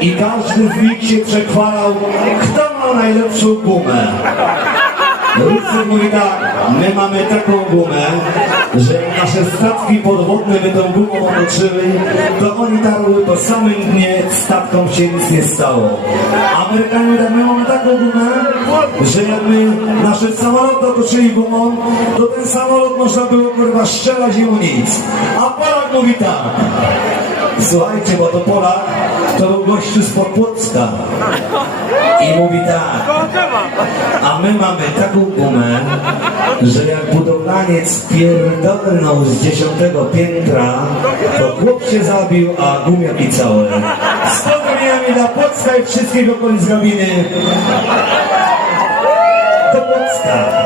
I każdy z nich się przechwalał, kto ma najlepszą gumę. Rycy mówi tak, my mamy taką gumę, że jak nasze statki podwodne by tą gumą otoczyły, to oni tarły po samym dnie, statkom się nic nie stało. Amerykanie mówią, my mamy taką gumę, że jak my nasze samoloty otoczyli gumą, to ten samolot można było kurwa strzelać i mu nic. A Polak mówi tak, słuchajcie, bo to Polak, to był gościu spod Płocka. I mówi tak, a my mamy taką gumę, że jak budowlaniec pierdolnął z 10. piętra, to chłop się zabił, a gumiaki całe. Z pozdrowieniami dla Płocka i wszystkich okolic Gabiny. Do Płocka.